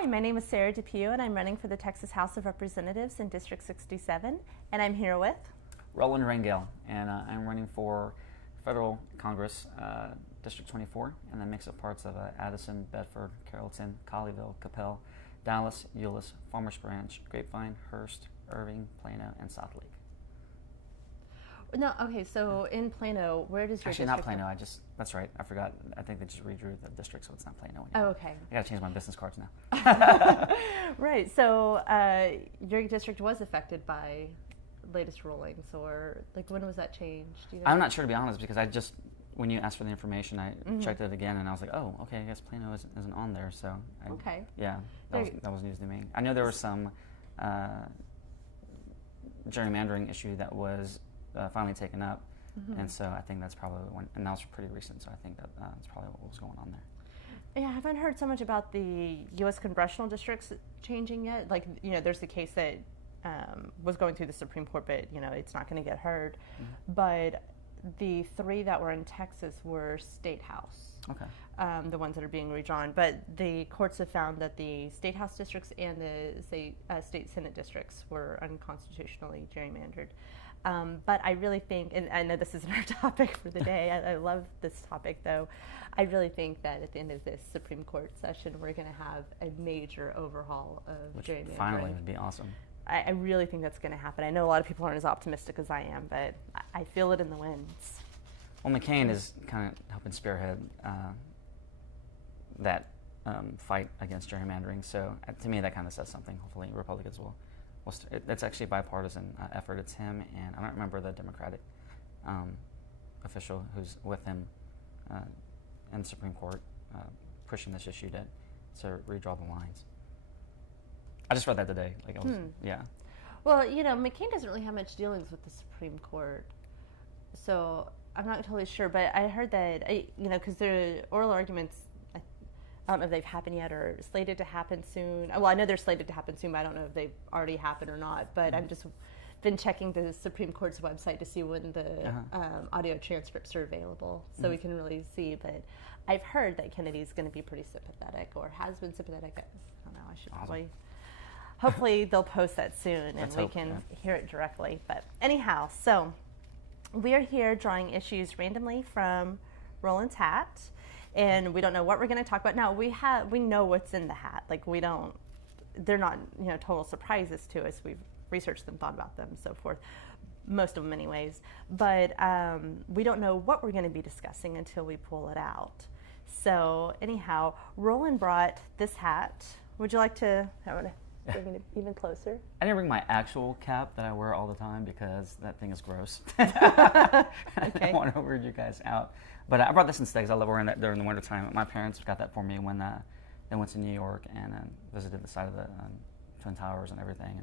Hi, my name is Sarah Depew, and I'm running for the Texas House of Representatives in District 67, and I'm here with Roland Rangel, and I'm running for Federal Congress, District 24, and the mix of parts of Addison, Bedford, Carrollton, Colleyville, Capel, Dallas, Euless, Farmers Branch, Grapevine, Hearst, Irving, Plano, and South Lake. No, okay, so in Plano, where does your Actually, district not Plano. That's right. I forgot. I think they just redrew the district, so it's not Plano anymore. Oh, okay. I got to change my business cards now. Right, so your district was affected by latest rulings, or like when was that changed? Do you know? I'm not sure, to be honest, because when you asked for the information, I checked it again, and I was like, oh, okay, I guess Plano isn't on there, so. Okay. Yeah, that was news to me. I know there was some gerrymandering issue that was finally taken up, and so I think that's probably one, and that was pretty recent, so I think that's probably what was going on there. Yeah, I haven't heard so much about the U.S. congressional districts changing yet. Like, there's the case that was going through the Supreme Court, but, it's not going to get heard. But the three that were in Texas were state house. Okay. The ones that are being redrawn. But the courts have found that the state house districts and the state senate districts were unconstitutionally gerrymandered. But I really think, and I know this isn't our topic for the day, I love this topic though, I really think that at the end of this Supreme Court session we're going to have a major overhaul of gerrymandering. Which finally would be awesome. I really think that's going to happen. I know a lot of people aren't as optimistic as I am, but I feel it in the winds. Well, McCain is kind of helping spearhead that fight against gerrymandering, so to me that kind of says something. Hopefully Republicans will. It's actually a bipartisan effort. It's him, and I don't remember the Democratic official who's with him in the Supreme Court pushing this issue to redraw the lines. I just read that today. Yeah. Well, McCain doesn't really have much dealings with the Supreme Court, so I'm not totally sure. But I heard that, because the oral arguments, I don't know if they've happened yet or slated to happen soon. Well, I know they're slated to happen soon, but I don't know if they've already happened or not. But I've just been checking the Supreme Court's website to see when the audio transcripts are available, so we can really see. But I've heard that Kennedy's going to be pretty sympathetic, or has been sympathetic. I don't know. I should probably. Hopefully, they'll post that soon, and we can hear it directly. But anyhow, so we are here drawing issues randomly from Roland's hat. And we don't know what we're going to talk about. Now, we know what's in the hat. Like, they're not, total surprises to us. We've researched them, thought about them, and so forth. Most of them anyways. But we don't know what we're going to be discussing until we pull it out. So anyhow, Roland brought this hat. Would you like to, I want to bring it even closer? I didn't bring my actual cap that I wear all the time because that thing is gross. I don't want to weird you guys out. But I brought this instead because I love wearing that during the wintertime. My parents got that for me when they went to New York and visited the site of the Twin Towers and everything.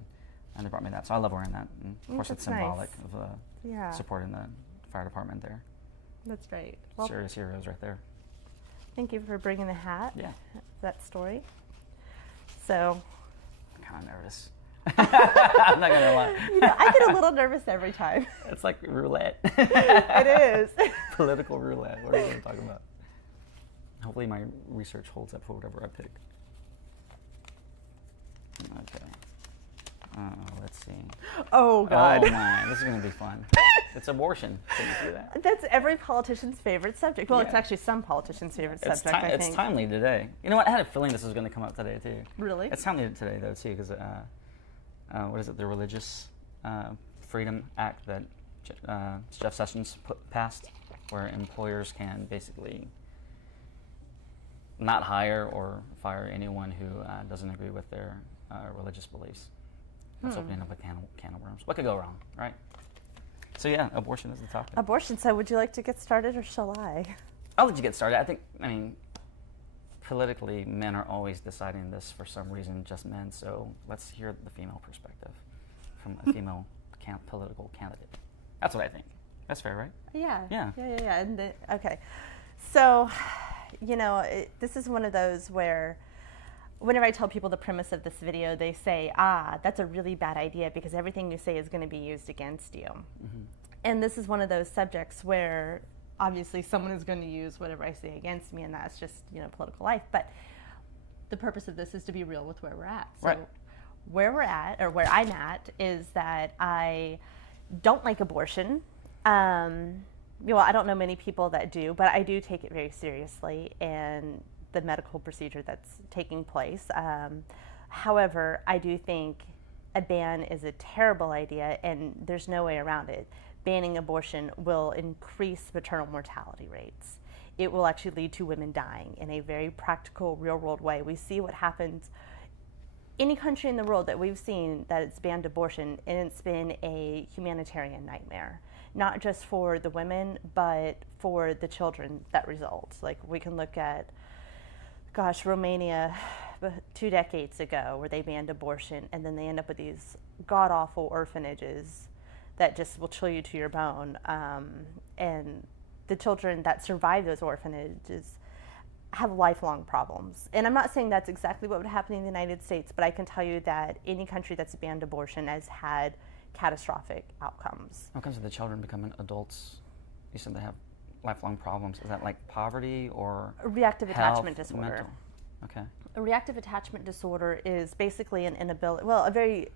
And they brought me that. So I love wearing that. And of course, it's symbolic of supporting the fire department there. That's great. Well, serious heroes right there. Thank you for bringing the hat. Yeah. That story. So. I'm kind of nervous. I'm not gonna lie. I get a little nervous every time. It's like roulette. It is. Political roulette. What are we talking about? Hopefully my research holds up for whatever I pick. Okay. Let's see. Oh, God. Oh, my. This is going to be fun. It's abortion. Can you see that? That's every politician's favorite subject. Well, it's actually some politicians' favorite subject, I think. It's timely today. You know what? I had a feeling this was going to come up today, too. Really? It's timely today, though, too, because, what is it, the Religious Freedom Act that Jeff Sessions passed, where employers can basically not hire or fire anyone who doesn't agree with their religious beliefs. That's opening up a can of worms. What could go wrong, right? So yeah, abortion is the topic. Abortion. So would you like to get started, or shall I? I'll let you get started. I mean, politically, men are always deciding this for some reason, just men. So let's hear the female perspective from a female political candidate. That's what I think. That's fair, right? Yeah. Yeah. And okay. So, this is one of those where whenever I tell people the premise of this video, they say, that's a really bad idea because everything you say is going to be used against you. And this is one of those subjects where obviously someone is going to use whatever I say against me, and that's just, political life. But the purpose of this is to be real with where we're at. So Right. where we're at, or where I'm at, is that I don't like abortion. Well, I don't know many people that do, but I do take it very seriously, and the medical procedure that's taking place. However, I do think a ban is a terrible idea, and there's no way around it. Banning abortion will increase maternal mortality rates. It will actually lead to women dying in a very practical, real-world way. We see what happens. Any country in the world that we've seen that it's banned abortion, and it's been a humanitarian nightmare, not just for the women, but for the children that results. Like, we can look at, Romania 2 decades ago, where they banned abortion, and then they end up with these god-awful orphanages that just will chill you to your bone. And the children that survive those orphanages have lifelong problems. And I'm not saying that's exactly what would happen in the United States, but I can tell you that any country that's banned abortion has had catastrophic outcomes. When it comes to the children becoming adults, you said they have lifelong problems. Is that like poverty or reactive health, attachment disorder? mental? Okay. A reactive attachment disorder is basically an inability, well, a very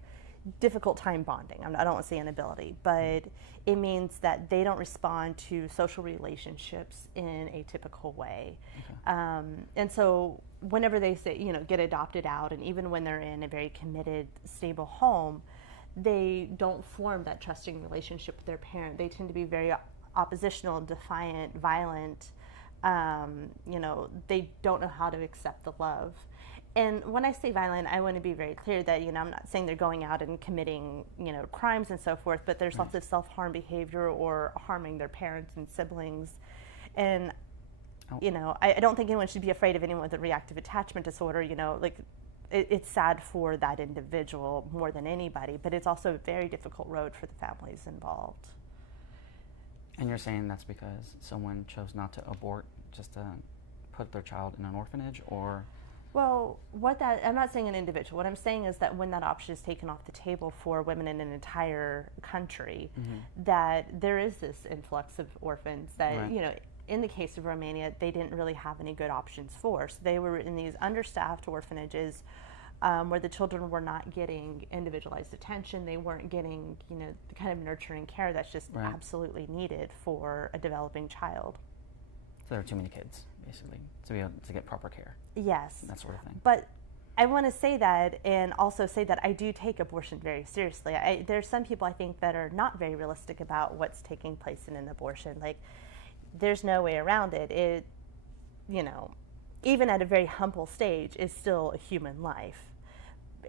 difficult time bonding. I don't want to say inability, but it means that they don't respond to social relationships in a typical way. Okay. And so whenever they say, get adopted out, and even when they're in a very committed, stable home, they don't form that trusting relationship with their parent. They tend to be very oppositional, defiant, violent. They don't know how to accept the love. And when I say violent, I want to be very clear that, I'm not saying they're going out and committing, crimes and so forth, but there's lots of self-harm behavior or harming their parents and siblings. And, I don't think anyone should be afraid of anyone with a reactive attachment disorder. It's sad for that individual more than anybody, but it's also a very difficult road for the families involved. And you're saying that's because someone chose not to abort, just to put their child in an orphanage, or? Well, I'm not saying an individual. What I'm saying is that when that option is taken off the table for women in an entire country, that there is this influx of orphans that, in the case of Romania, they didn't really have any good options for. So they were in these understaffed orphanages where the children were not getting individualized attention. They weren't getting, the kind of nurturing care that's just absolutely needed for a developing child. So there are too many kids, basically, to be able to get proper care. Yes. That sort of thing. But I want to say that, and also say that I do take abortion very seriously. There's some people, I think, that are not very realistic about what's taking place in an abortion. Like, there's no way around it. It, even at a very humble stage, is still a human life.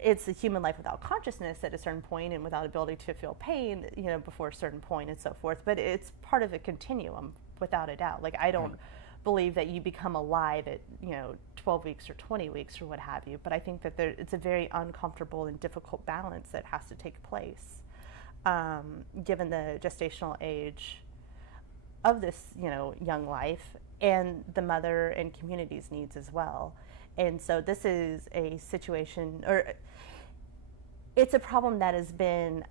It's a human life without consciousness at a certain point, and without ability to feel pain, before a certain point, and so forth. But it's part of a continuum, without a doubt. Like, I don't believe that you become alive at 12 weeks or 20 weeks or what have you, but I think that it's a very uncomfortable and difficult balance that has to take place, given the gestational age of this young life, and the mother and community's needs as well. And so this is a situation, or it's a problem that has been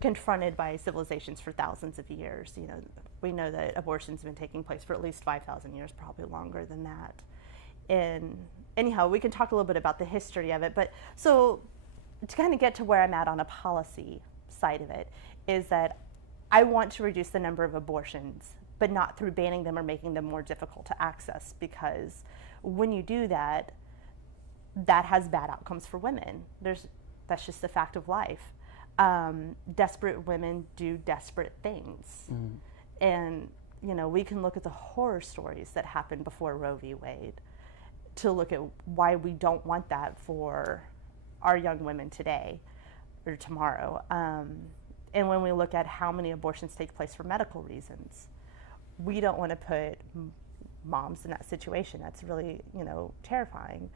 confronted by civilizations for thousands of years. We know that abortion's been taking place for at least 5,000 years, probably longer than that. And anyhow, we can talk a little bit about the history of it. But so to kind of get to where I'm at on a policy side of it, is that I want to reduce the number of abortions, but not through banning them or making them more difficult to access, because when you do that, that has bad outcomes for women. That's just the fact of life. Desperate women do desperate things. And, we can look at the horror stories that happened before Roe v. Wade to look at why we don't want that for our young women today or tomorrow. And when we look at how many abortions take place for medical reasons, we don't want to put moms in that situation. That's really, terrifying.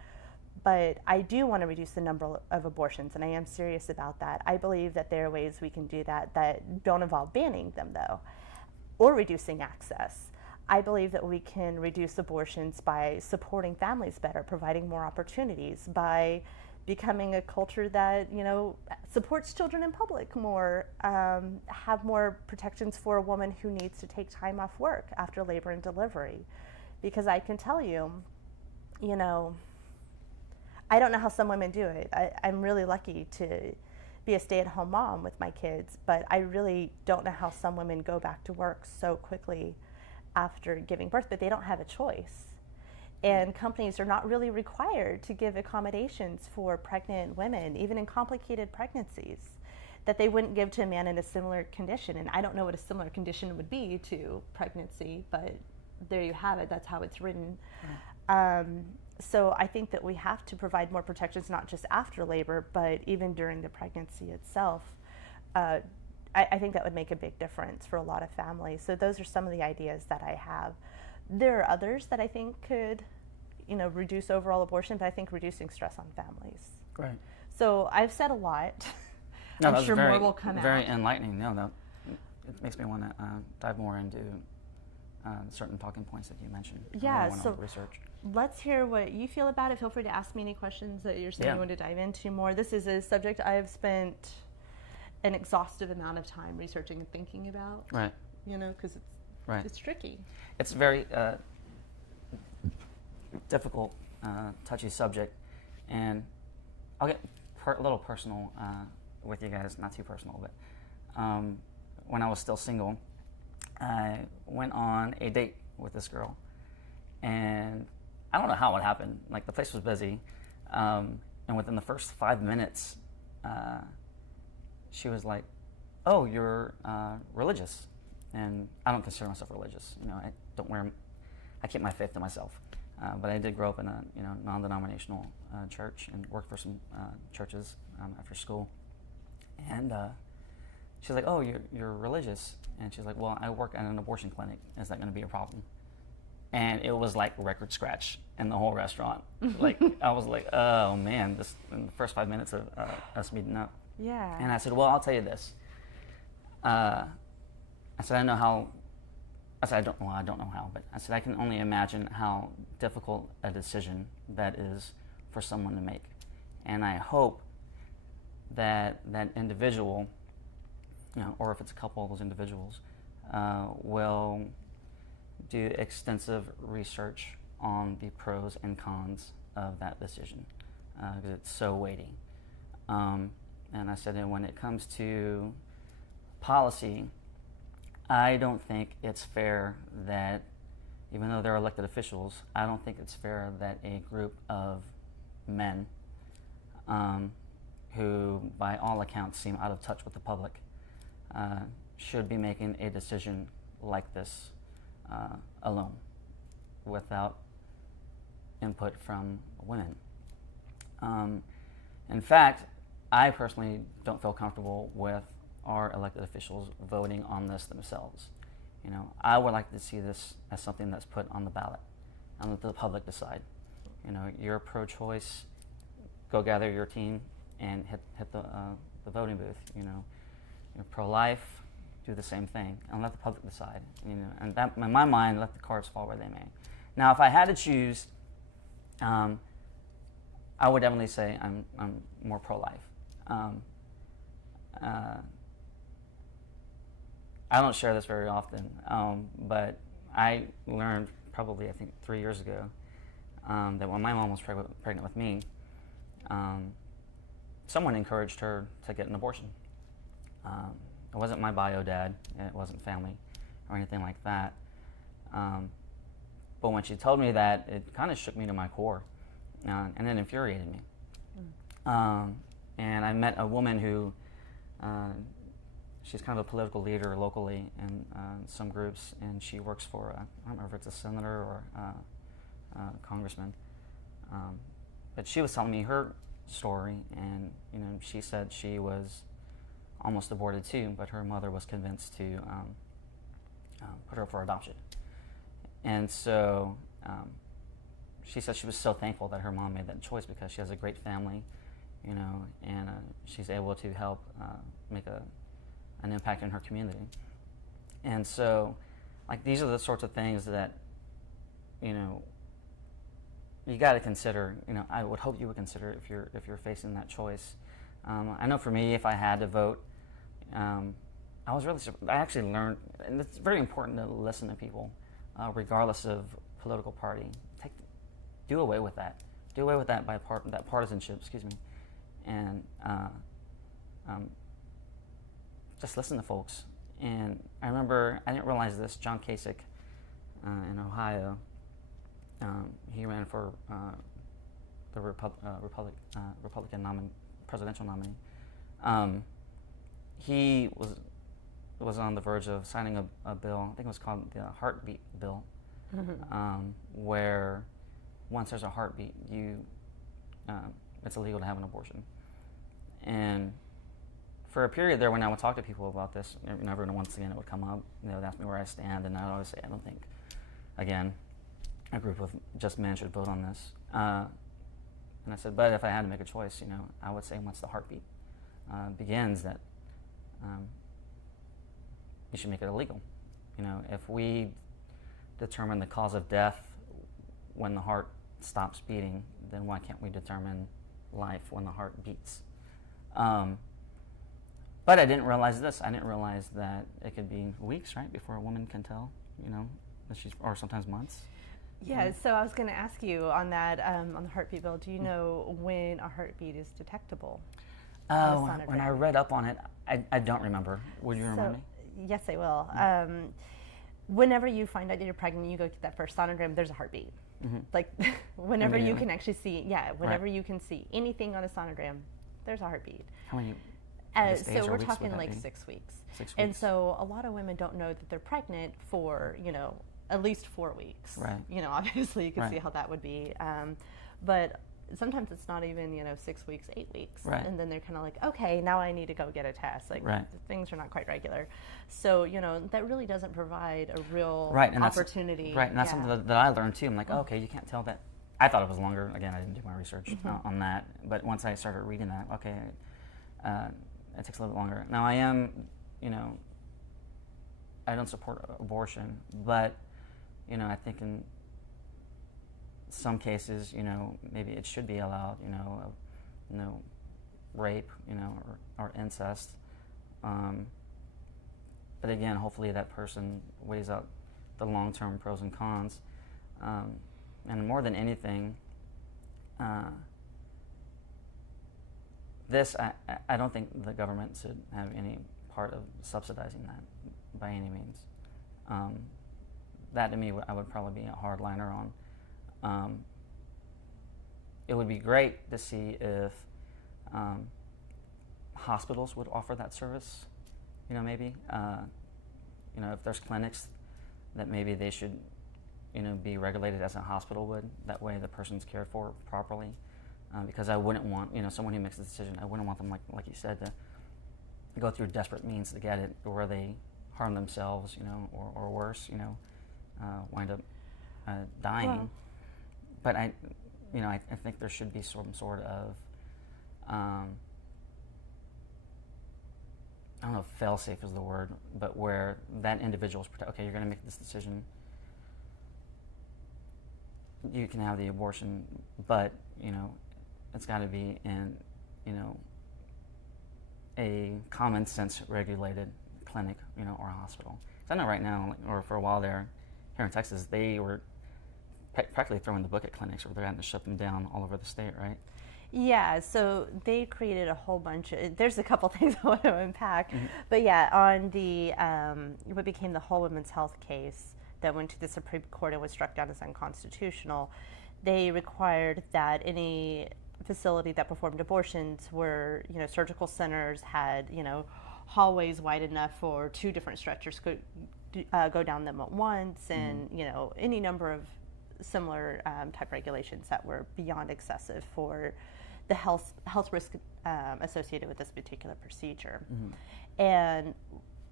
But I do want to reduce the number of abortions, and I am serious about that. I believe that there are ways we can do that that don't involve banning them, though, or reducing access. I believe that we can reduce abortions by supporting families better, providing more opportunities, by becoming a culture that, supports children in public more, have more protections for a woman who needs to take time off work after labor and delivery. Because I can tell you, I don't know how some women do it. I'm really lucky to be a stay-at-home mom with my kids, but I really don't know how some women go back to work so quickly after giving birth, but they don't have a choice. And companies are not really required to give accommodations for pregnant women, even in complicated pregnancies, that they wouldn't give to a man in a similar condition. And I don't know what a similar condition would be to pregnancy, but there you have it. That's how it's written. So I think that we have to provide more protections, not just after labor, but even during the pregnancy itself. I think that would make a big difference for a lot of families. So those are some of the ideas that I have. There are others that I think could, reduce overall abortion, but I think reducing stress on families. Right. So I've said a lot. No, I'm sure more will come out. Very enlightening. No, it makes me want to dive more into certain talking points that you mentioned. Yeah, so research. Let's hear what you feel about it. Feel free to ask me any questions that you're saying you want to dive into more. This is a subject I have spent an exhaustive amount of time researching and thinking about. Right. Because it's tricky. It's very difficult, touchy subject, and I'll get a little personal with you guys. Not too personal, but when I was still single, I went on a date with this girl, and I don't know how it happened. Like, the place was busy, and within the first 5 minutes, she was like, "Oh, you're religious," and I don't consider myself religious. I keep my faith to myself, but I did grow up in a non-denominational church and worked for some churches after school, and she's like, "Oh, you're religious," and she's like, "Well, I work at an abortion clinic. Is that going to be a problem?" And it was like record scratch in the whole restaurant. Like, I was like, "Oh man!" This in the first 5 minutes of us meeting up. Yeah. And I said, "Well, I'll tell you this." I said, "I know how." I said, I don't know how, but I said, "I can only imagine how difficult a decision that is for someone to make, and I hope that that individual, or if it's a couple of those individuals, will do extensive research on the pros and cons of that decision, because it's so weighty." And I said, and when it comes to policy, I don't think it's fair that, even though they're elected officials, I don't think it's fair that a group of men who, by all accounts, seem out of touch with the public, should be making a decision like this alone, without input from women. In fact, I personally don't feel comfortable with our elected officials voting on this themselves. I would like to see this as something that's put on the ballot and let the public decide. You're pro-choice, go gather your team and hit the voting booth. You're pro-life, do the same thing and let the public decide. And that, in my mind, let the cards fall where they may. Now, if I had to choose, I would definitely say I'm more pro-life. I don't share this very often, but I learned probably, I think, 3 years ago that when my mom was pregnant with me, someone encouraged her to get an abortion. It wasn't my bio dad, it wasn't family or anything like that. But when she told me that, it kind of shook me to my core, and it infuriated me. And I met a woman who, she's kind of a political leader locally in some groups, and she works for, I don't remember if it's a senator or a congressman. But she was telling me her story, and she said she was almost aborted too, but her mother was convinced to put her up for adoption. And so she said she was so thankful that her mom made that choice, because she has a great family, and she's able to help make an impact in her community. And so, like, these are the sorts of things that, you got to consider. I would hope you would consider if you're facing that choice. I know for me, if I had to vote, I actually learned, and it's very important to listen to people, regardless of political party. Do away with that. do away with that that partisanship, excuse me, and just listen to folks. And I remember, I didn't realize this, John Kasich in Ohio, he ran for the Republican presidential nominee. He was on the verge of signing a bill, I think it was called the Heartbeat Bill, where once there's a heartbeat, it's illegal to have an abortion. And for a period there, when I would talk to people about this, every once again it would come up. They would ask me where I stand, and I would always say, I don't think, again, a group of just men should vote on this. And I said, but if I had to make a choice, I would say once the heartbeat begins, that you should make it illegal. If we determine the cause of death when the heart stops beating, then why can't we determine life when the heart beats? But I didn't realize this. I didn't realize that it could be weeks, right, before a woman can tell, that she's, or sometimes months. Yeah, so I was going to ask you on that, on the heartbeat bill, do you know when a heartbeat is detectable? When I read up on it, I don't remember. Would you remind me? Yes, I will. Whenever you find out that you're pregnant, you go get that first sonogram, there's a heartbeat. Like, whenever you can actually see, whenever you can see anything on a sonogram, there's a heartbeat. How many? So we're talking like 6 weeks. 6 weeks. And so a lot of women don't know that they're pregnant for, at least 4 weeks. Right. Obviously you can see how that would be. But sometimes it's not even, 6 weeks, 8 weeks. Right. And then they're kind of like, okay, now I need to go get a test. Like, things are not quite regular. So, that really doesn't provide a real opportunity. And that's something that I learned too. I'm like, okay, you can't tell that. I thought it was longer. Again, I didn't do my research on that. But once I started reading that, okay, it takes a little bit longer. Now I am, I don't support abortion, but, I think in some cases, maybe it should be allowed, rape, or incest. But again, hopefully that person weighs out the long-term pros and cons. And more than anything, I don't think the government should have any part of subsidizing that by any means. That to me, I would probably be a hardliner on. It would be great to see if hospitals would offer that service. Maybe if there's clinics, that maybe they should be regulated as a hospital would. That way the person's cared for properly. Because I wouldn't want, someone who makes a decision, I wouldn't want them, like you said, to go through desperate means to get it, where they harm themselves, or worse, wind up dying. Well, but I think there should be some sort of, I don't know if fail-safe is the word, but where that individual is protected. Okay, you're going to make this decision. You can have the abortion, but, it's got to be in, a common sense regulated clinic, or a hospital. So I know right now, or for a while there, here in Texas, they were practically throwing the book at clinics, where they're having to shut them down all over the state, right? Yeah, so they created a whole bunch of, there's a couple things I want to unpack, but yeah, on the, what became the Whole Women's Health case that went to the Supreme Court and was struck down as unconstitutional, they required that any facility that performed abortions were, surgical centers had, hallways wide enough for 2 different stretchers could go down them at once, and, any number of similar type regulations that were beyond excessive for the health risk associated with this particular procedure. And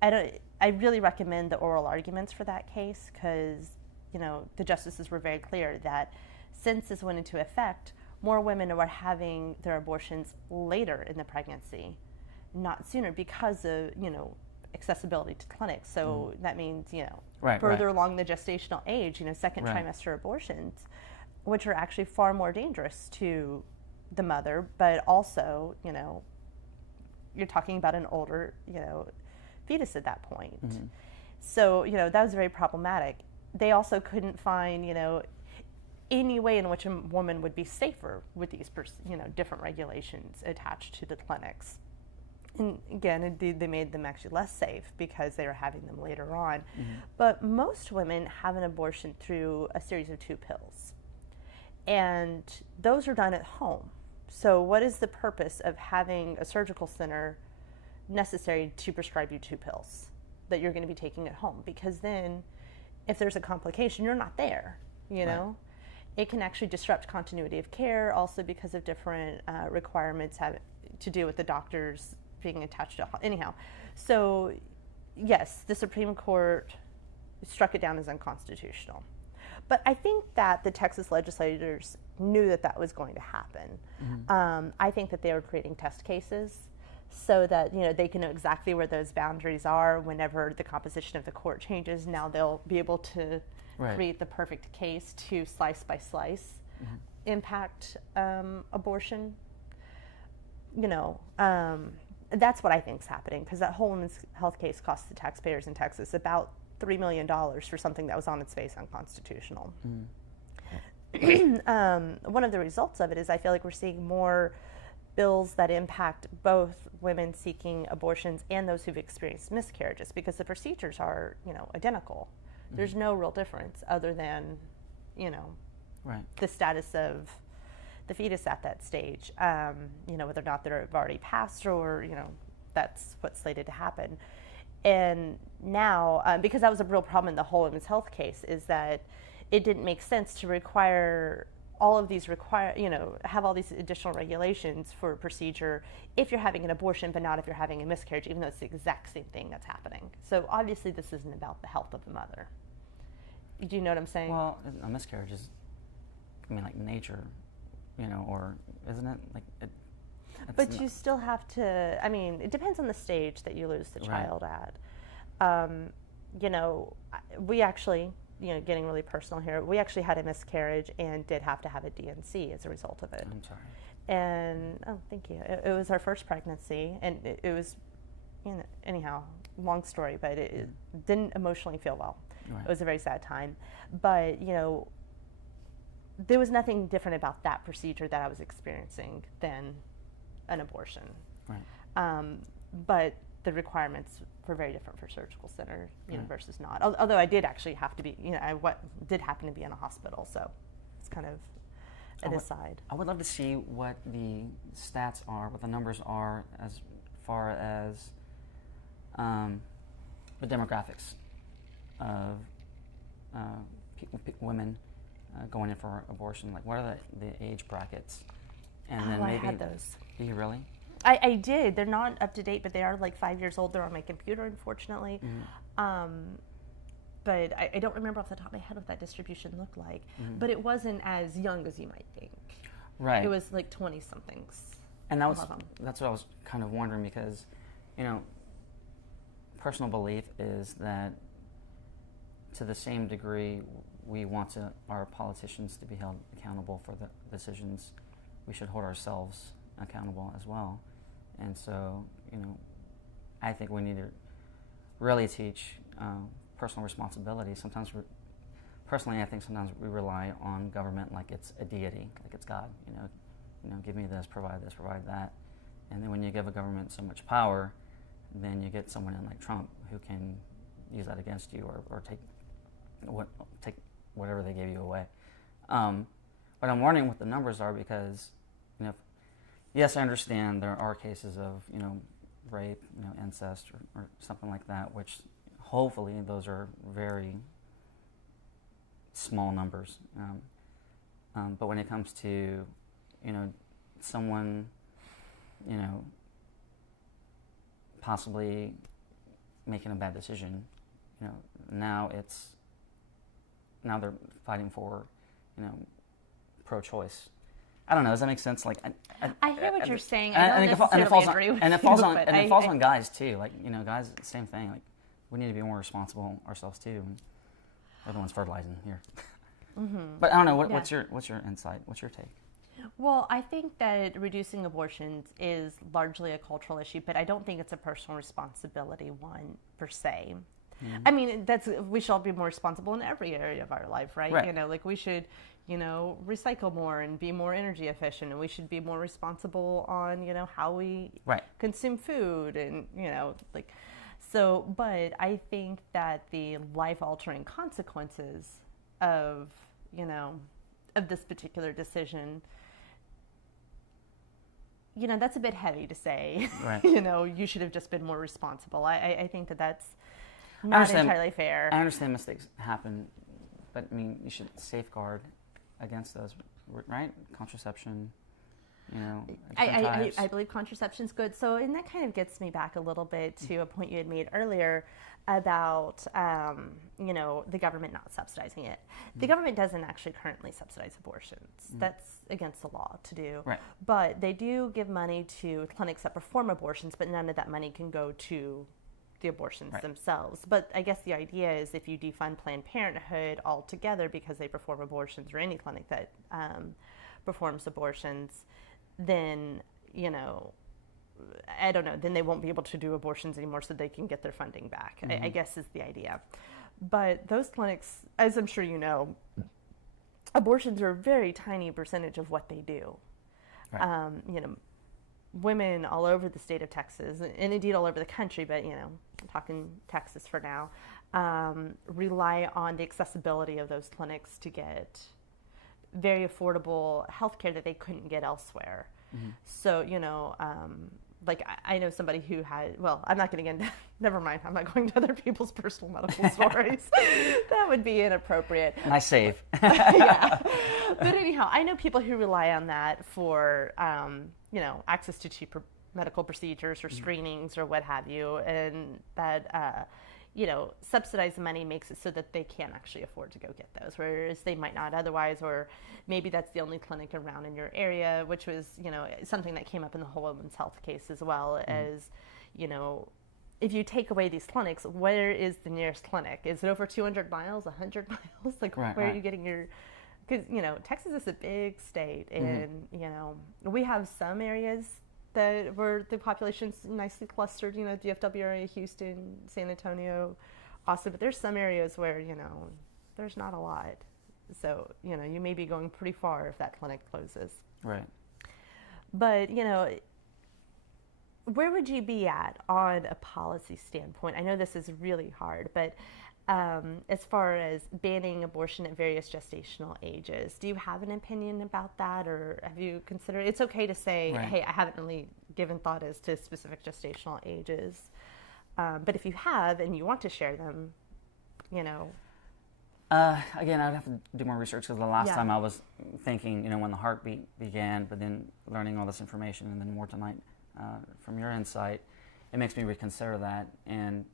I really recommend the oral arguments for that case, because the justices were very clear that since this went into effect, more women were having their abortions later in the pregnancy, not sooner, because of accessibility to clinics. So that means further along the gestational age, second trimester abortions, which are actually far more dangerous to the mother, but also you're talking about an older fetus at that point. So that was very problematic. They also couldn't find any way in which a woman would be safer with these different regulations attached to the clinics. And again, they made them actually less safe because they were having them later on. But most women have an abortion through a series of 2 pills. And those are done at home. So what is the purpose of having a surgical center necessary to prescribe you 2 pills that you're going to be taking at home? Because then if there's a complication, you're not there, you know? It can actually disrupt continuity of care also because of different requirements having to do with the doctors being attached to anyhow. So yes, the Supreme Court struck it down as unconstitutional. But I think that the Texas legislators knew that that was going to happen. I think that they were creating test cases so that they can know exactly where those boundaries are whenever the composition of the court changes. Now they'll be able to create the perfect case to slice by slice impact abortion. That's what I think is happening, because that whole women's health case cost the taxpayers in Texas about $3 million for something that was on its face unconstitutional. One of the results of it is I feel like we're seeing more bills that impact both women seeking abortions and those who've experienced miscarriages, because the procedures are, identical. There's no real difference other than, the status of the fetus at that stage, whether or not they've already passed or, that's what's slated to happen. And now, because that was a real problem in the whole women's health case, is that it didn't make sense to require all of these have all these additional regulations for a procedure if you're having an abortion, but not if you're having a miscarriage, even though it's the exact same thing that's happening. So obviously this isn't about the health of the mother. Do you know what I'm saying? Well, a miscarriage is, like nature, or isn't it? Like it. But you still have to, it depends on the stage that you lose the child at. We actually, getting really personal here, we actually had a miscarriage and did have to have a DNC as a result of it. I'm sorry. And, thank you. It was our first pregnancy, and it was, anyhow, long story, but it didn't emotionally feel well. Right. It was a very sad time. But, there was nothing different about that procedure that I was experiencing than an abortion. Right. But the requirements were very different for surgical center, versus not. Although I did actually have to be, did happen to be in a hospital, so it's kind of an aside. I would love to see what the stats are, what the numbers are as far as the demographics of women going in for abortion. Like, what are the age brackets? And then maybe I had those. Do you really? I did. They're not up to date, but they are like 5 years old. They're on my computer, unfortunately. But I don't remember off the top of my head what that distribution looked like. But it wasn't as young as you might think. Right. It was like 20-somethings. And that's what I was kind of wondering, because, personal belief is that to the same degree we want our politicians to be held accountable for the decisions, we should hold ourselves accountable as well. And so, I think we need to really teach personal responsibility. Personally, I think sometimes we rely on government like it's a deity, like it's God. Give me this, provide that. And then when you give a government so much power, then you get someone in like Trump who can use that against you or take whatever they gave you away. But I'm wondering what the numbers are, because, yes, I understand there are cases of, rape, incest or something like that, which hopefully those are very small numbers. But when it comes to, someone, possibly making a bad decision, now they're fighting for, pro-choice. I don't know. Does that make sense? Like, I hear what you're saying. I don't necessarily agree with you. And it falls on guys too. Like, guys, same thing. Like, we need to be more responsible ourselves too. We're the ones fertilizing here. But I don't know. What's your insight? What's your take? Well, I think that reducing abortions is largely a cultural issue, but I don't think it's a personal responsibility one per se. I mean, we should all be more responsible in every area of our life, right? Right. You know, like we should, recycle more and be more energy efficient, and we should be more responsible on, how we consume food, and like. So, but I think that the life-altering consequences of this particular decision, that's a bit heavy to say. Right. You should have just been more responsible. I think that's not entirely fair. I understand mistakes happen, but I mean, you should safeguard against those, right? Contraception, I believe contraception's good. So, and that kind of gets me back a little bit to a point you had made earlier about, the government not subsidizing it. The government doesn't actually currently subsidize abortions. That's against the law to do. Right. But they do give money to clinics that perform abortions, but none of that money can go to the abortions themselves. But I guess the idea is if you defund Planned Parenthood altogether because they perform abortions, or any clinic that performs abortions, then, I don't know, then they won't be able to do abortions anymore, so they can get their funding back, I guess is the idea. But those clinics, as I'm sure you know, abortions are a very tiny percentage of what they do. Right. Women all over the state of Texas, and indeed all over the country, but, I'm talking Texas for now, rely on the accessibility of those clinics to get very affordable health care that they couldn't get elsewhere. So, like I know somebody who had, well, I'm not going to get into, never mind, I'm not going to other people's personal medical stories. That would be inappropriate. Nice save. Yeah. But anyhow, I know people who rely on that for, access to cheaper medical procedures or screenings or what have you, and that, subsidized money makes it so that they can't actually afford to go get those, whereas they might not otherwise, or maybe that's the only clinic around in your area, which was, something that came up in the whole women's health case as well, as, if you take away these clinics, where is the nearest clinic? Is it over 200 miles, 100 miles? Like, where are you getting your... Because, Texas is a big state, and, we have some areas where the population's nicely clustered, DFW area, Houston, San Antonio, Austin, but there's some areas where, there's not a lot. So, you may be going pretty far if that clinic closes. Right. But, where would you be at on a policy standpoint? I know this is really hard, but as far as banning abortion at various gestational ages, do you have an opinion about that, or have you considered? It's okay to say, hey, I haven't really given thought as to specific gestational ages, but if you have and you want to share them, Again, I'd have to do more research, because the last time I was thinking, when the heartbeat began, but then learning all this information, and then more tonight from your insight, it makes me reconsider that. And,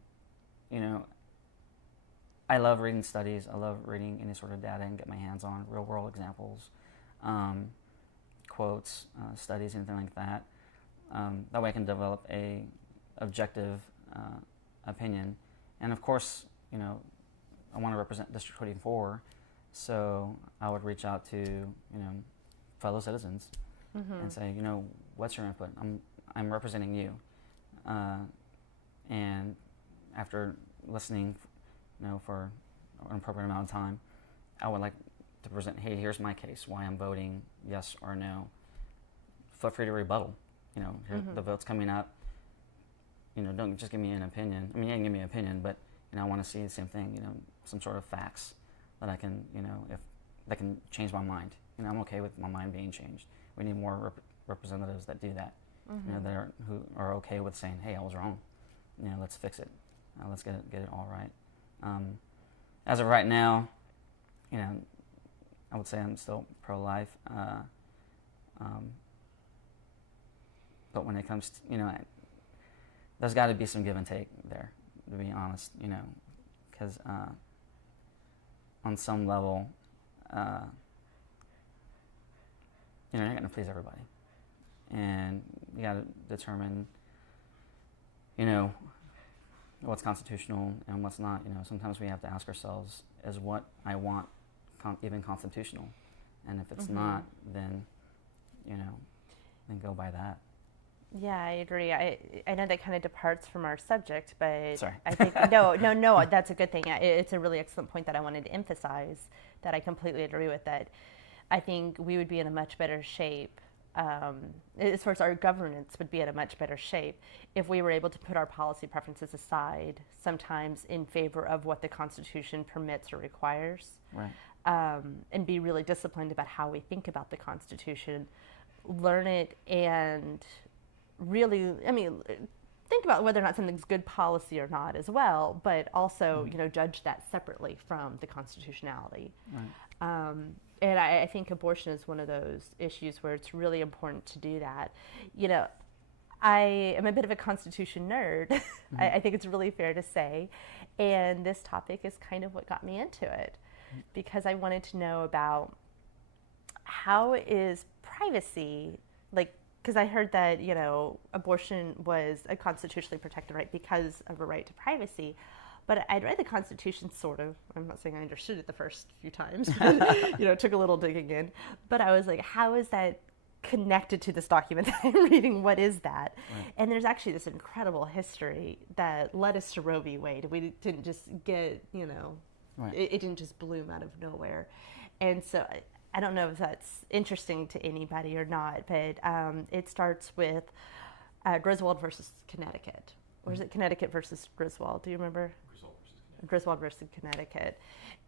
I love reading studies. I love reading any sort of data and get my hands on real-world examples, quotes, studies, anything like that. That way I can develop a objective opinion. And of course, I want to represent District 24, so I would reach out to, fellow citizens and say, what's your input? I'm representing you. And after listening, for an appropriate amount of time, I would like to present, hey, here's my case, why I'm voting yes or no. Feel free to rebuttal. Here, the vote's coming up. Don't just give me an opinion. I mean, you can give me an opinion, but, I want to see the same thing, some sort of facts that I can, if that can change my mind. I'm okay with my mind being changed. We need more representatives that do that, who are okay with saying, hey, I was wrong. Let's fix it. Let's get it all right. As of right now, I would say I'm still pro-life. But when it comes to, there's got to be some give and take there, to be honest, because on some level, you're not going to please everybody. And you got to determine, what's constitutional and what's not. Sometimes we have to ask ourselves, is what I want even constitutional? And if it's not, then, then go by that. Yeah, I agree. I know that kind of departs from our subject, but Sorry. I think no, that's a good thing. It's a really excellent point that I wanted to emphasize. That I completely agree with. That I think we would be in a much better shape, as far as our governance would be in a much better shape if we were able to put our policy preferences aside, sometimes in favor of what the Constitution permits or requires, Right. and be really disciplined about how we think about the Constitution, learn it, and really, I mean, think about whether or not something's good policy or not as well, but also, judge that separately from the constitutionality. Right. And I think abortion is one of those issues where it's really important to do that. I am a bit of a Constitution nerd. Mm-hmm. I think it's really fair to say. And this topic is kind of what got me into it, because I wanted to know about how is privacy, because I heard that, abortion was a constitutionally protected right because of a right to privacy. But I'd read the Constitution, sort of. I'm not saying I understood it the first few times, but, it took a little digging in. But I was like, how is that connected to this document that I'm reading? What is that? Right. And there's actually this incredible history that led us to Roe v. Wade. We didn't just get, right. It didn't just bloom out of nowhere. And so I don't know if that's interesting to anybody or not, but it starts with Griswold versus Connecticut. Or is it Connecticut versus Griswold? Do you remember? Griswold versus Connecticut.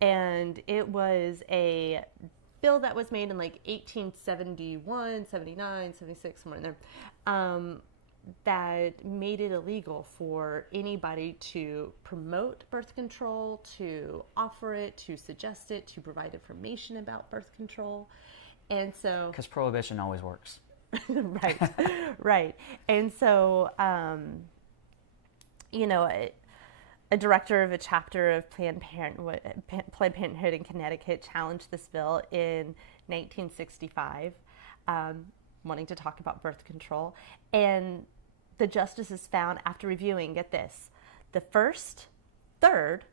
And it was a bill that was made in 1871, 79, 76, somewhere in there, that made it illegal for anybody to promote birth control, to offer it, to suggest it, to provide information about birth control. And so... Because prohibition always works. Right, right. And so... a director of a chapter of Planned Parenthood in Connecticut challenged this bill in 1965, wanting to talk about birth control. And the justices found, after reviewing, get this, the first, third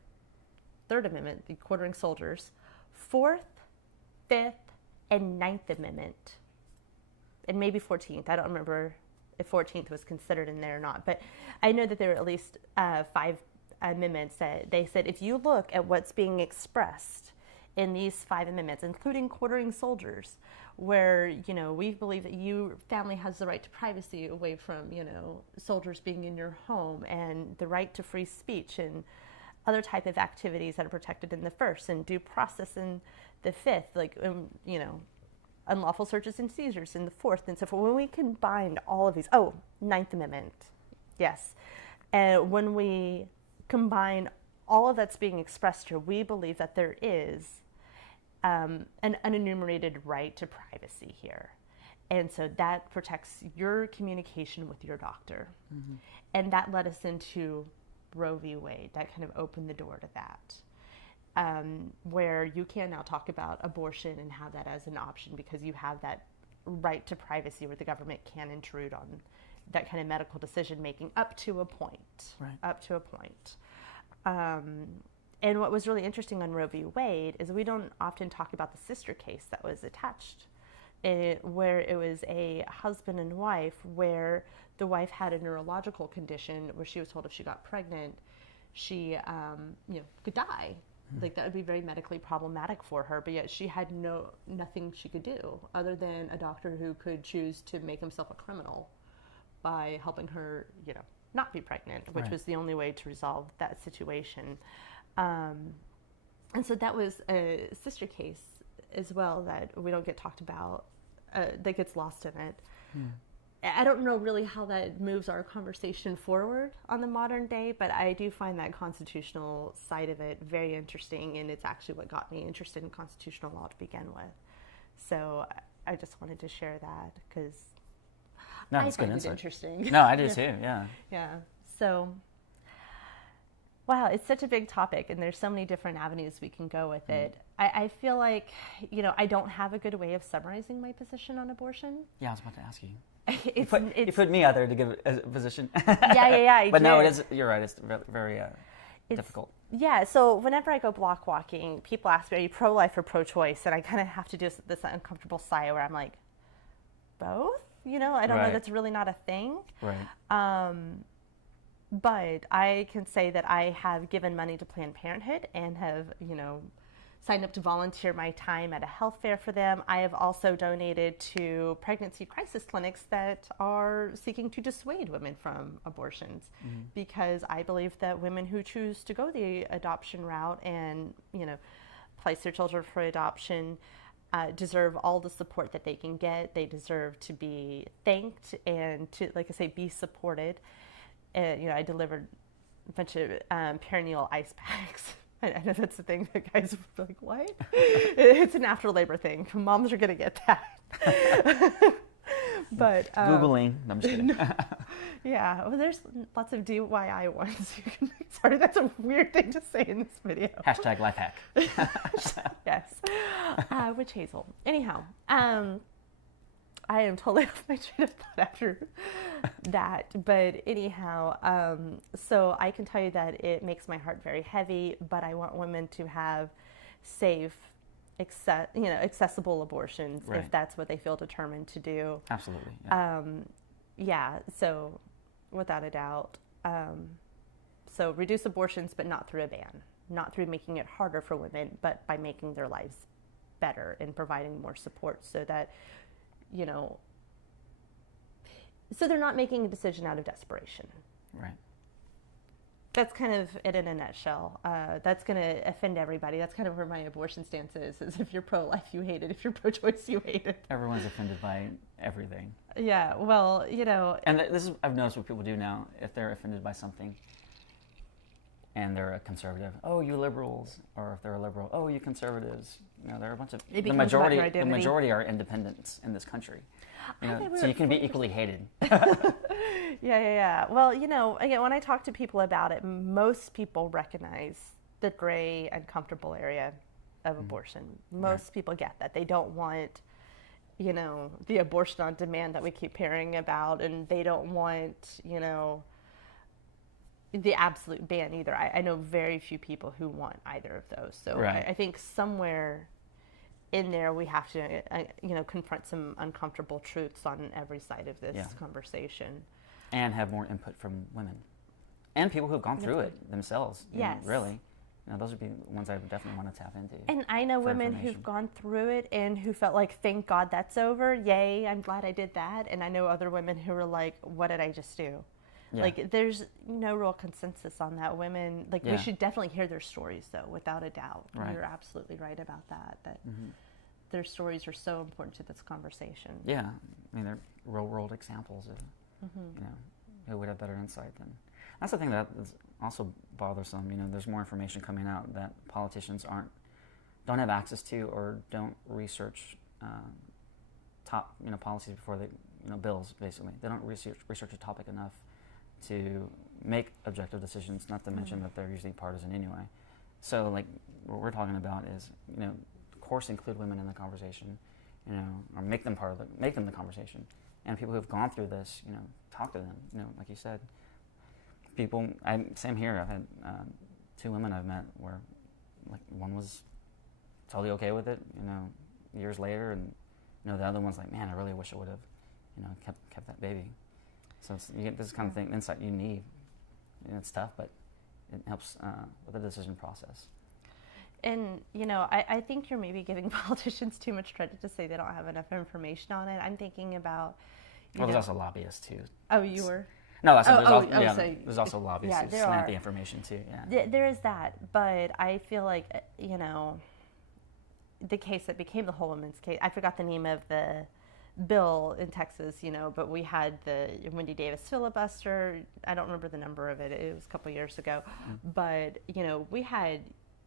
Amendment, the quartering soldiers, Fourth, Fifth, and Ninth Amendment, and maybe 14th. I don't remember if 14th was considered in there or not, but I know that there were at least 5 amendments that they said, if you look at what's being expressed in these 5 amendments, including quartering soldiers, where, we believe that your family has the right to privacy away from, soldiers being in your home, and the right to free speech and other type of activities that are protected in the first, and due process in the fifth, unlawful searches and seizures in the fourth, and so forth. When we combine all of these, Ninth Amendment, yes. And when we combine all of that's being expressed here, we believe that there is an unenumerated right to privacy here. And so that protects your communication with your doctor. Mm-hmm. And that led us into Roe v. Wade. That kind of opened the door to that. Where you can now talk about abortion and have that as an option because you have that right to privacy where the government can intrude on that kind of medical decision making up to a point. Right. Up to a point. And what was really interesting on Roe v. Wade is we don't often talk about the sister case that was attached, where it was a husband and wife where the wife had a neurological condition where she was told if she got pregnant, she could die. Like that would be very medically problematic for her, but yet she had nothing she could do other than a doctor who could choose to make himself a criminal by helping her, not be pregnant, which was the only way to resolve that situation. And so that was a sister case as well that we don't get talked about, that gets lost in it. I don't know really how that moves our conversation forward on the modern day, but I do find that constitutional side of it very interesting, and it's actually what got me interested in constitutional law to begin with. So I just wanted to share that because I find it interesting. No, I do too, yeah. Yeah, so, wow, it's such a big topic, and there's so many different avenues we can go with it. I feel like, I don't have a good way of summarizing my position on abortion. Yeah, I was about to ask you. You put me out there to give a position. Yeah. But no, you're right. It's very difficult. Yeah. So whenever I go block walking, people ask me, "Are you pro-life or pro-choice?" And I kind of have to do this uncomfortable sigh where I'm like, both. You know, I don't know. Right. That's really not a thing. Right. But I can say that I have given money to Planned Parenthood and have, you know, signed up to volunteer my time at a health fair for them. I have also donated to pregnancy crisis clinics that are seeking to dissuade women from abortions, because I believe that women who choose to go the adoption route and, you know, place their children for adoption deserve all the support that they can get. They deserve to be thanked and to, like I say, be supported. You know, I delivered a bunch of perineal ice packs. I know that's the thing that guys are like, what? It's an after labor thing. Moms are going to get that. But Googling. No, I'm just kidding. yeah, well, there's lots of DIY ones. Sorry, that's a weird thing to say in this video. Hashtag life hack. Yes. Witch hazel. Anyhow, I am totally off my train of thought after that. But anyhow, so I can tell you that it makes my heart very heavy, but I want women to have safe, accessible abortions if that's what they feel determined to do. Absolutely. Yeah, so without a doubt. So reduce abortions, but not through a ban, not through making it harder for women, but by making their lives better and providing more support so that, you know, so they're not making a decision out of desperation. Right. That's kind of it in a nutshell. That's going to offend everybody. That's kind of where my abortion stance is if you're pro-life, you hate it. If you're pro-choice, you hate it. Everyone's offended by everything. Yeah, well, you know. And this is, I've noticed what people do now, if they're offended by something and they're a conservative, oh, you liberals, or if they're a liberal, oh, you conservatives. You know, there are a bunch of, the majority are independents in this country. You know, so you can be equally hated. Yeah. Well, you know, again, when I talk to people about it, most people recognize the gray, uncomfortable area of abortion. Most people get that. They don't want, you know, the abortion on demand that we keep hearing about, and they don't want, you know, the absolute ban either. I know very few people who want either of those. So I think somewhere in there we have to, you know, confront some uncomfortable truths on every side of this conversation. And have more input from women. And people who have gone through it themselves. Yes. Know, really. You know, those would be the ones I would definitely want to tap into. And I know women who've gone through it and who felt like, thank God that's over. Yay, I'm glad I did that. And I know other women who were like, what did I just do? Yeah. Like, there's no real consensus on that. Women, like, we should definitely hear their stories, though, without a doubt. Right. You're absolutely right about that, their stories are so important to this conversation. Yeah. I mean, they're real-world examples of, you know, who would have better insight than. That's the thing that is also bothersome. You know, there's more information coming out that politicians don't have access to or don't research top, you know, policies before they, you know, bills, basically. They don't research a topic enough to make objective decisions, not to mention that they're usually partisan anyway. So, like, what we're talking about is, you know, of course include women in the conversation, you know, or make them the conversation. And people who've gone through this, you know, talk to them, you know, like you said. Same here, I've had 2 women I've met where, like, one was totally okay with it, you know, years later, and, you know, the other one's like, man, I really wish I would have, you know, kept that baby. So you get this kind of thing, insight you need. You know, it's tough, but it helps with the decision process. And, you know, I think you're maybe giving politicians too much credit to say they don't have enough information on it. I'm thinking about, there's also lobbyists, too. Oh, you were? No, there's also lobbyists who slant the information, too. Yeah. There is that, but I feel like, you know, the case that became the Whole Woman's case, I forgot the name of the bill in Texas, you know, but we had the Wendy Davis filibuster. I don't remember the number of it. It was a couple years ago. But, you know, we had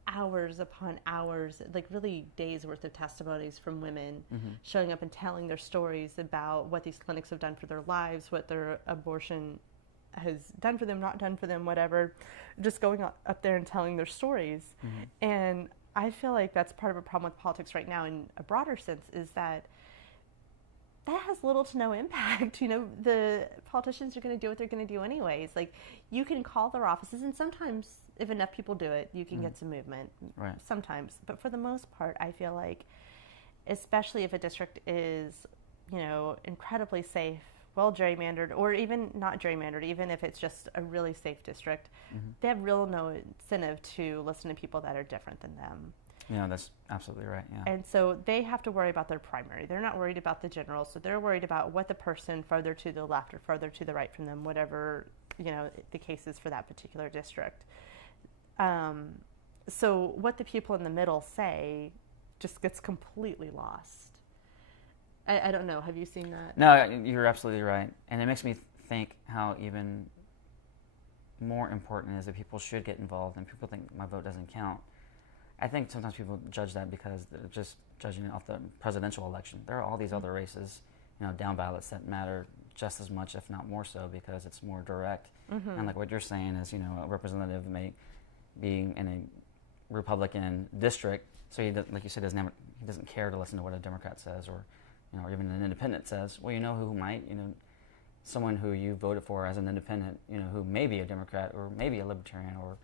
hours upon hours, like really days worth of testimonies from women showing up and telling their stories about what these clinics have done for their lives, what their abortion has done for them, not done for them, whatever, just going up there and telling their stories. And I feel like that's part of a problem with politics right now in a broader sense, is that has little to no impact. You know, the politicians are going to do what they're going to do anyways. Like, you can call their offices, and sometimes if enough people do it, you can get some movement. Right. Sometimes. But for the most part, I feel like, especially if a district is incredibly safe, well gerrymandered, or even not gerrymandered, even if it's just a really safe district, they have real no incentive to listen to people that are different than them. That's absolutely right. Yeah. And so they have to worry about their primary. They're not worried about the general, so they're worried about what the person further to the left or further to the right from them, whatever the case is for that particular district. So what the people in the middle say just gets completely lost. I don't know. Have you seen that? No, you're absolutely right. And it makes me think how even more important is that people should get involved, and people think my vote doesn't count. I think sometimes people judge that because they're just judging it off the presidential election. There are all these other races, down ballots that matter just as much, if not more so, because it's more direct. And like what you're saying is, a representative may be in a Republican district, so he, like you said, he doesn't care to listen to what a Democrat says or even an independent says. Well, who might, someone who you voted for as an independent, who may be a Democrat or maybe a Libertarian or,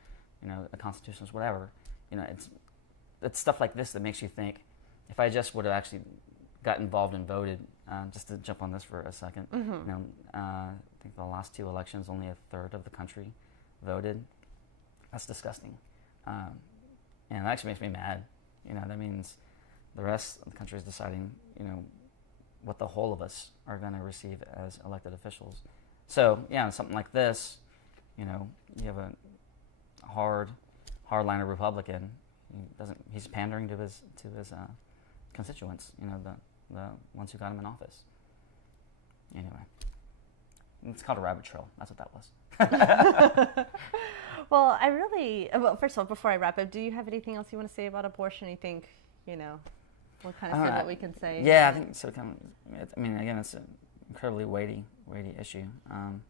a constitutionalist, whatever. It's stuff like this that makes you think, if I just would have actually got involved and voted, just to jump on this for a second, I think the last 2 elections, only a third of the country voted. That's disgusting. And it actually makes me mad. That means the rest of the country is deciding, what the whole of us are going to receive as elected officials. So, something like this, you have a hardliner Republican. He's pandering to his constituents, the ones who got him in office. Anyway, it's called a rabbit trail. That's what that was. Well, first of all, before I wrap up, do you have anything else you want to say about abortion? You think, what kind of good that we can say? Yeah, I think so. Again, it's an incredibly weighty issue.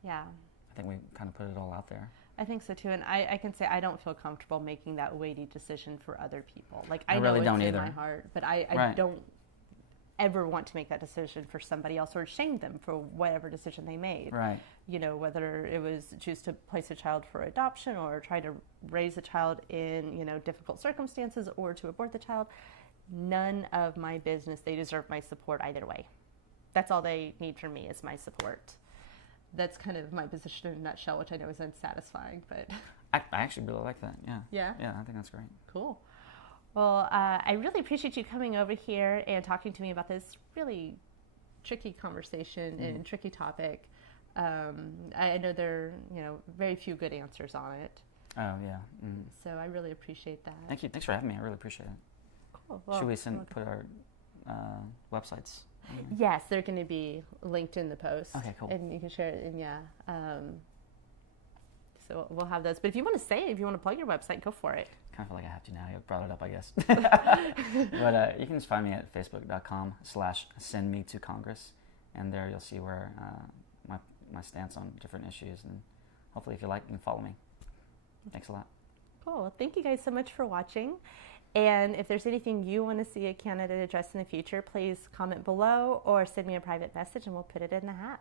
Yeah. I think we kind of put it all out there. I think so too, and I can say I don't feel comfortable making that weighty decision for other people. Like I really know don't it's either. in my heart, but I Right. don't ever want to make that decision for somebody else or shame them for whatever decision they made. Right. Whether it was choose to place a child for adoption or try to raise a child in difficult circumstances or to abort the child. None of my business. They deserve my support either way. That's all they need from me is my support. That's kind of my position in a nutshell, which I know is unsatisfying, but I actually really like that. Yeah. Yeah? Yeah, I think that's great. Cool. Well, I really appreciate you coming over here and talking to me about this really tricky conversation and tricky topic. I know there are, very few good answers on it. Oh, yeah. So I really appreciate that. Thank you. Thanks for having me. I really appreciate it. Cool. Well, should we put our websites? Yes, they're going to be linked in the post. Okay, cool. And you can share it, and so we'll have those. But if you want to say it, if you want to plug your website, go for it. Kind of feel like I have to now. You brought it up, I guess. But you can just find me at facebook.com/sendmetocongress, and there you'll see where my stance on different issues, and hopefully if you like, you can follow me. Thanks a lot. Cool. Well, thank you guys so much for watching. And if there's anything you want to see a candidate address in the future, please comment below or send me a private message and we'll put it in the hat.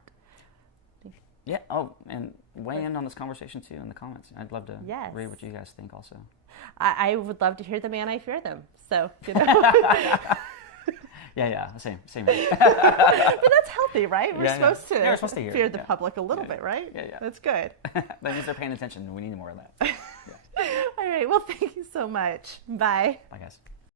Yeah. Oh, and weigh in on this conversation too in the comments. I'd love to read what you guys think also. I would love to hear them and I fear them. So, Yeah, same. But that's healthy, right? We're supposed to hear fear the public a little bit, right? Yeah. That's good. That means they're paying attention. We need more of that. All right. Well, thank you so much. Bye. Bye, guys.